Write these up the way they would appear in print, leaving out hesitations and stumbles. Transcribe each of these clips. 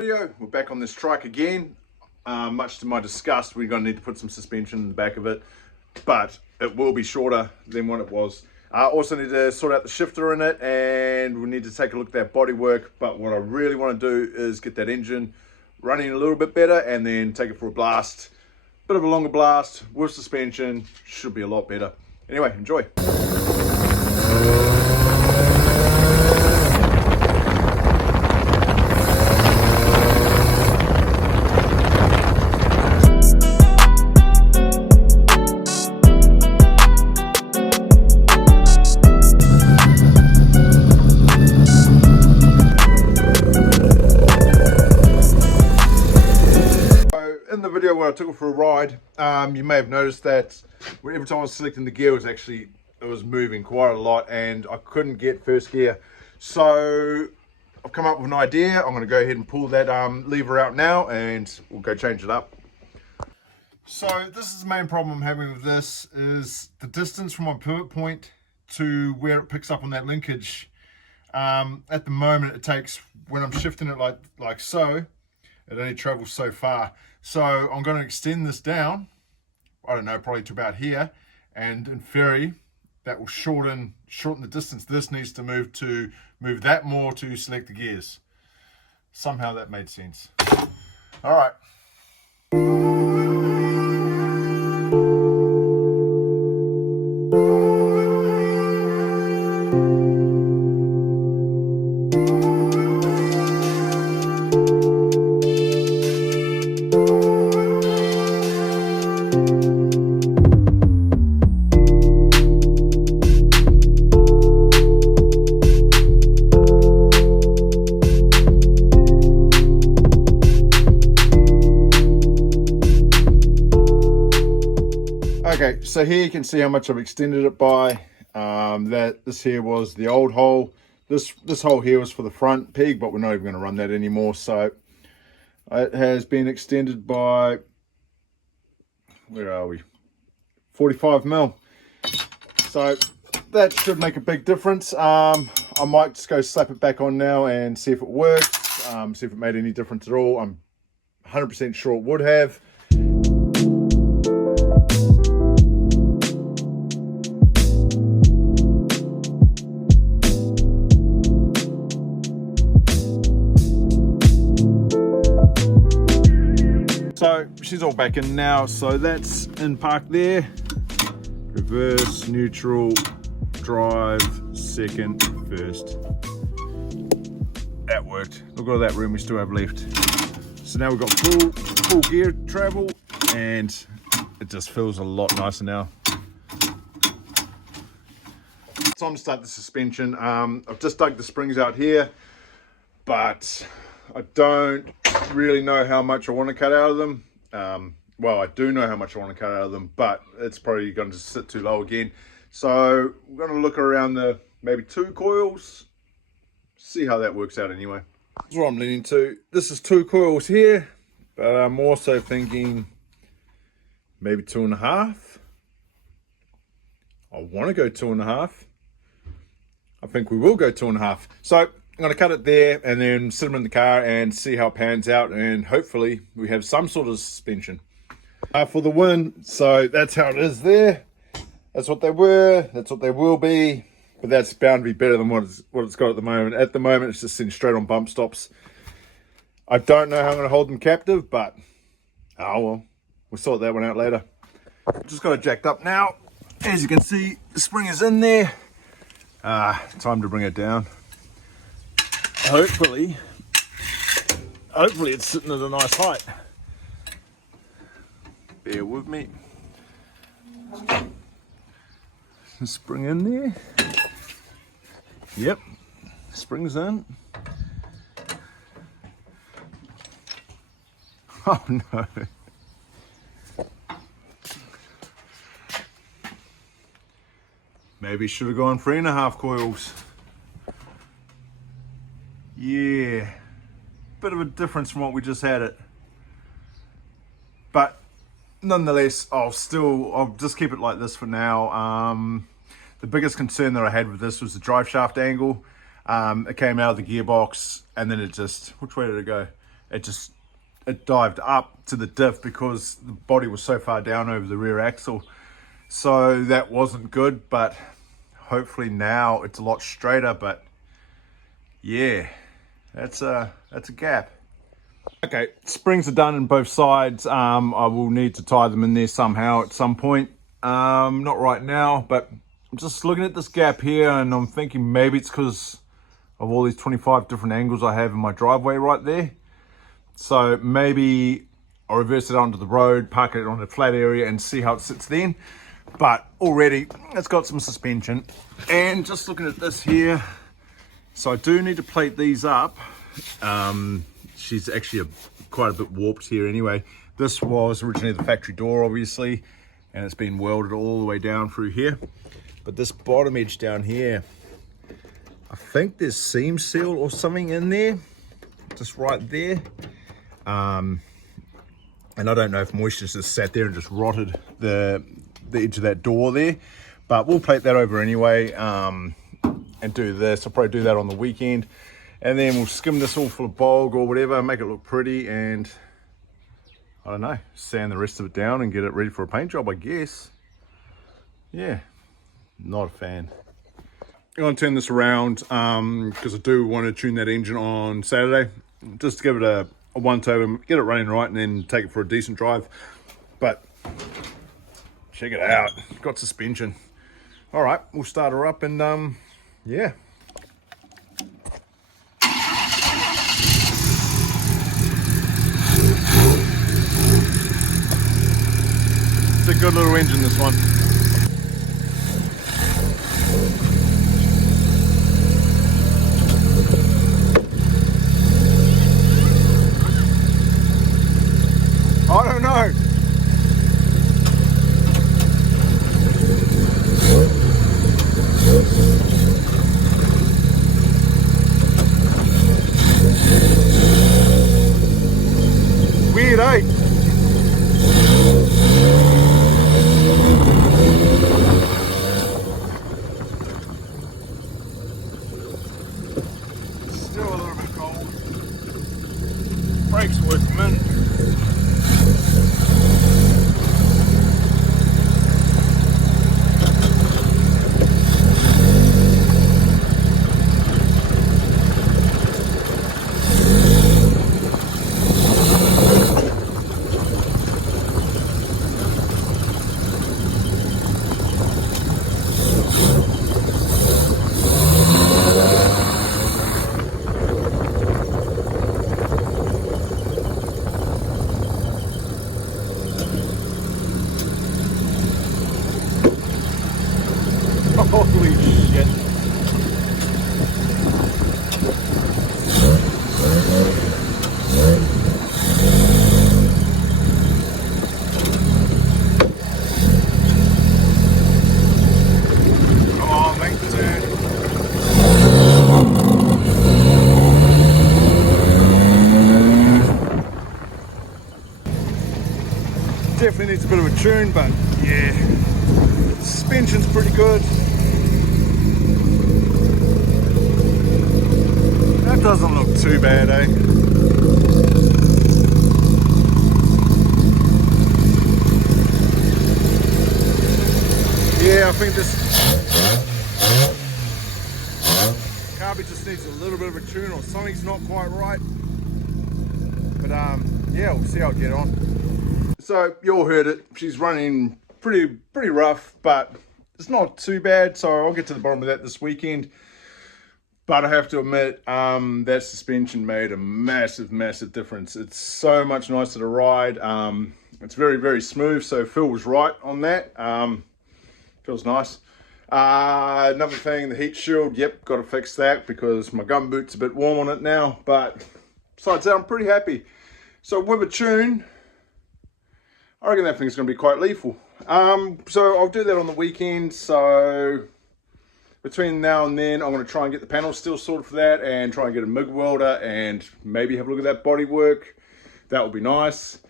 Video, we're back on this trike again. Much to my disgust, we're going to need to put some suspension in the back of it, but it will be shorter than what it was. Also need to sort out the shifter in it, and we need to take a look at that bodywork. But what I really want to do is get that engine running a little bit better and then take it for a blast. Bit of a longer blast with suspension, should be a lot better. Anyway, enjoy. In the video where I took it for a ride, you may have noticed that every time I was selecting the gear, it was moving quite a lot and I couldn't get first gear. So I've come up with an idea. I'm going to go ahead and pull that lever out now and we'll go change it up. So this is the main problem I'm having with this, is the distance from my pivot point to where it picks up on that linkage. At the moment it takes, when I'm shifting it like so, it only travels so far. So I'm going to extend this down, I don't know, probably to about here, and in theory that will shorten the distance this needs to move that more to select the gears. Somehow that made sense. All right. Okay, so here you can see how much I've extended it by. This here was the old hole. This hole here was for the front peg, but we're not even going to run that anymore. So it has been extended by, where are we? 45 mil. So that should make a big difference. I might just go slap it back on now and see if it works. See if it made any difference at all. I'm 100% sure it would have. So she's all back in now, so that's in park there. Reverse, neutral, drive, second, first. That worked. Look at all that room we still have left. So now we've got full gear travel and it just feels a lot nicer now. Time to start the suspension. I've just dug the springs out here, but I don't really know how much I want to cut out of them. Well, I do know how much I want to cut out of them, but it's probably going to sit too low again. So we're going to look around the maybe 2 coils, see how that works out anyway. That's what I'm leaning to. This is 2 coils here, but I'm also thinking maybe 2.5. I want to go 2.5. I think we will go 2.5. So I'm going to cut it there and then sit them in the car and see how it pans out, and hopefully we have some sort of suspension for the win. So that's how it is there. That's what they were, that's what they will be, but that's bound to be better than what it's got at the moment. At the moment it's just sitting straight on bump stops. I don't know how I'm going to hold them captive, but oh well, we'll sort that one out later. Just got it jacked up now. As you can see, the spring is in there. Time to bring it down. Hopefully it's sitting at a nice height. Bear with me. Spring in there. Yep, spring's in. Oh no. Maybe should have gone 3.5 coils. Yeah, bit of a difference from what we just had it, but nonetheless I'll just keep it like this for now. The biggest concern that I had with this was the drive shaft angle. It came out of the gearbox and then it just, which way did it go? it dived up to the diff because the body was so far down over the rear axle. So that wasn't good, but hopefully now it's a lot straighter. But yeah, that's a gap. Okay, springs are done on both sides. I will need to tie them in there somehow at some point. Not right now, but I'm just looking at this gap here and I'm thinking maybe it's because of all these 25 different angles I have in my driveway right there. So maybe I'll reverse it onto the road, park it on a flat area and see how it sits then. But already it's got some suspension. And just looking at this here, so I do need to plate these up. She's actually quite a bit warped here anyway. This was originally the factory door, obviously, and it's been welded all the way down through here. But this bottom edge down here, I think there's seam seal or something in there, just right there. And I don't know if moisture just sat there and just rotted the edge of that door there, but we'll plate that over anyway, and do this. I'll probably do that on the weekend. And then we'll skim this all full of bog or whatever, make it look pretty, and I don't know, sand the rest of it down and get it ready for a paint job, I guess. Yeah, not a fan. I'm gonna turn this around because I do want to tune that engine on Saturday, just to give it a once over, get it running right, and then take it for a decent drive. But check it out, got suspension. All right, we'll start her up and yeah. It's a good little engine, this one. I don't know. Weird, eh? Still a little bit cold. Brakes working, man. Holy shit. Come on, make the turn. Definitely needs a bit of a tune, but yeah, suspension's pretty good. That doesn't look too bad, eh? Yeah, I think this carby just needs a little bit of a tune, or something's not quite right. But yeah, we'll see how I get on. So you all heard it. She's running pretty rough, but it's not too bad. So I'll get to the bottom of that this weekend. But I have to admit, that suspension made a massive difference. It's so much nicer to ride. It's very smooth, so Phil was right on that. Feels nice. Another thing, the heat shield, yep, got to fix that because my gum boot's a bit warm on it now. But besides that, I'm pretty happy. So with a tune, I reckon that thing's going to be quite lethal. So I'll do that on the weekend. So between now and then, I'm going to try and get the panel still sorted for that and try and get a MIG welder and maybe have a look at that body work. That would be nice.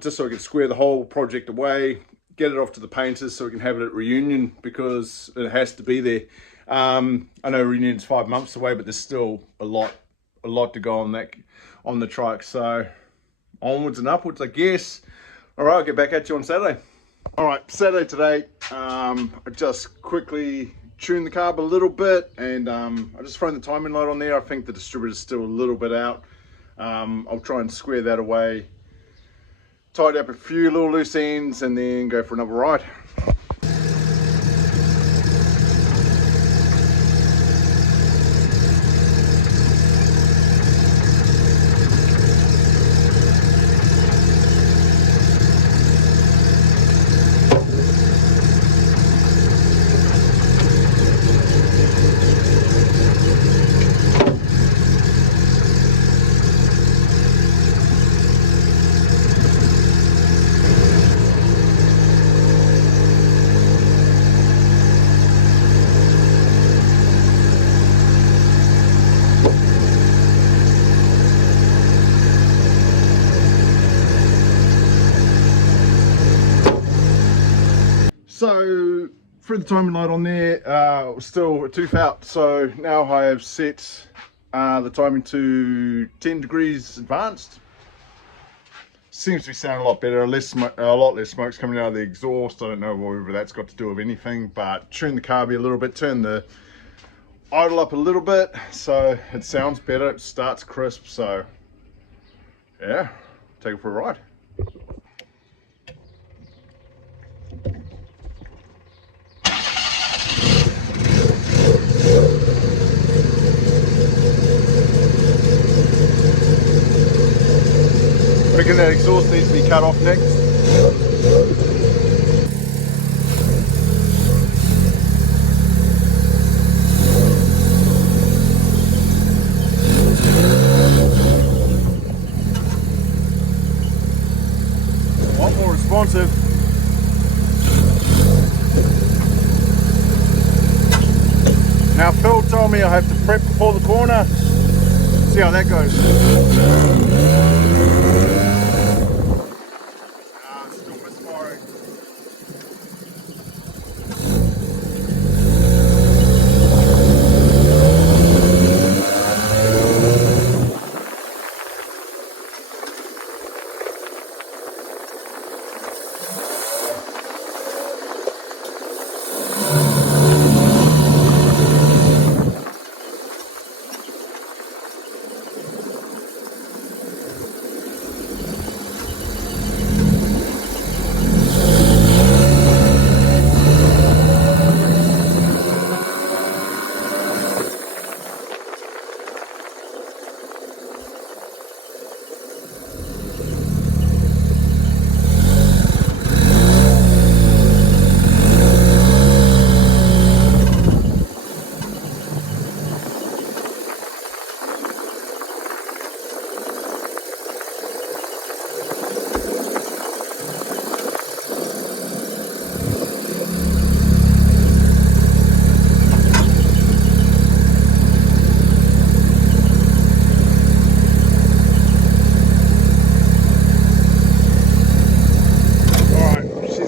Just so I can square the whole project away, get it off to the painters so we can have it at reunion because it has to be there. I know reunion's 5 months away, but there's still a lot to go on on the trike. So onwards and upwards, I guess. All right, I'll get back at you on Saturday. All right, Saturday today. I just quickly tuned the carb a little bit, and I just thrown the timing light on there. I think the distributor's still a little bit out. I'll try and square that away, tidy up a few little loose ends, and then go for another ride. So threw the timing light on there, it was still a tooth out, so now I have set the timing to 10 degrees advanced. Seems to be sounding a lot better, a lot less smoke's coming out of the exhaust. I don't know whether that's got to do with anything, but tune the carby a little bit, turn the idle up a little bit so it sounds better, it starts crisp. So yeah, take it for a ride. I reckon that exhaust needs to be cut off next. A lot more responsive. Now Phil told me I have to prep before the corner. See how that goes. Still misfiring.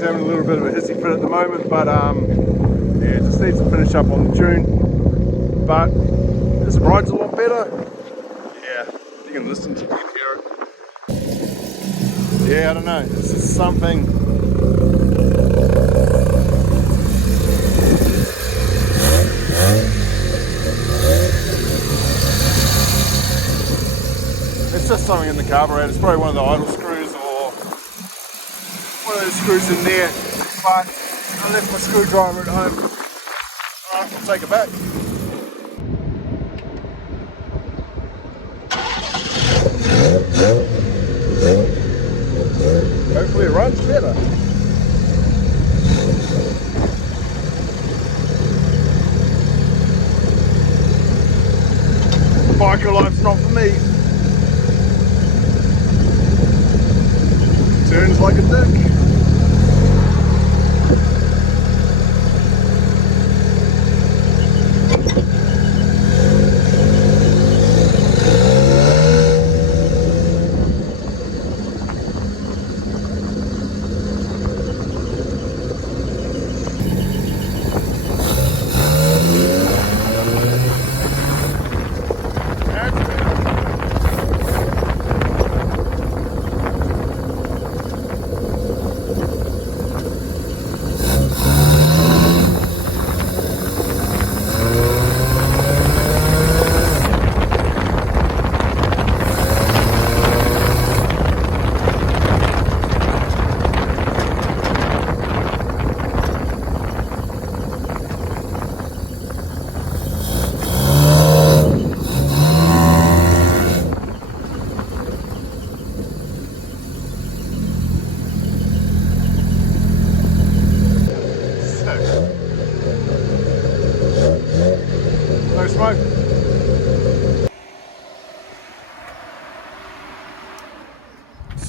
Having a little bit of a hissy fit at the moment, but yeah, just needs to finish up on the tune. But this ride's a lot better. Yeah, you can listen to it, hear it. Yeah, I don't know, it's just something. It's just something in the carburetor. It's probably one of the idle screws or one of those screws in there, but I left my screwdriver at home. Alright, we'll take it back. Hopefully it runs better. Biker life's not for me. Turns like a dick.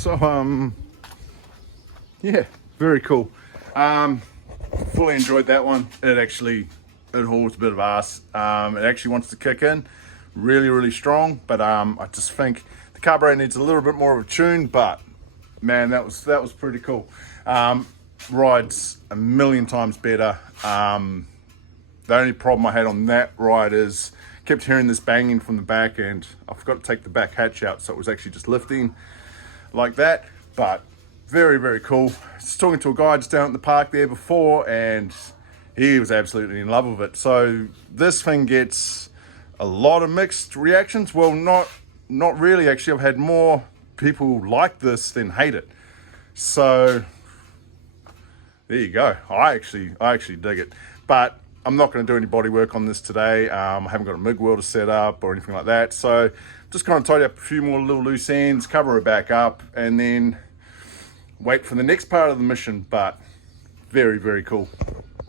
So yeah, very cool. Fully enjoyed that one. It hauls a bit of ass. It actually wants to kick in really strong, but I just think the carburetor needs a little bit more of a tune. But man, that was pretty cool. Rides a million times better. The only problem I had on that ride is kept hearing this banging from the back, and I forgot to take the back hatch out, so it was actually just lifting like that. But very cool. I was talking to a guy just down at the park there before, and he was absolutely in love with it. So this thing gets a lot of mixed reactions. Well, not really actually. I've had more people like this than hate it. So there you go. I actually dig it. But I'm not going to do any body work on this today. I haven't got a MIG welder set up or anything like that. So just kind of tidy up a few more little loose ends, cover it back up, and then wait for the next part of the mission. But very cool.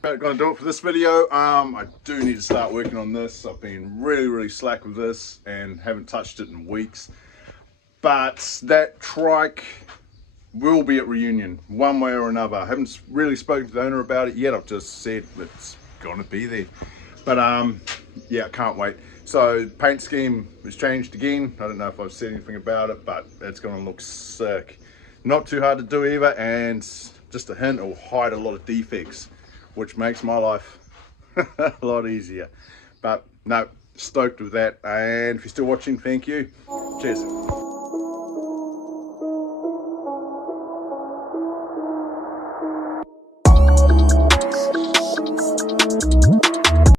Going to do it for this video. I do need to start working on this. I've been really slack with this and haven't touched it in weeks. But that trike will be at reunion one way or another. I haven't really spoken to the owner about it yet. I've just said it's gonna be there. But yeah, I can't wait. So paint scheme has changed again. I don't know if I've said anything about it, but it's gonna look sick. Not too hard to do either, and just a hint, it'll hide a lot of defects, which makes my life a lot easier. But no, stoked with that. And if you're still watching, thank you. Cheers.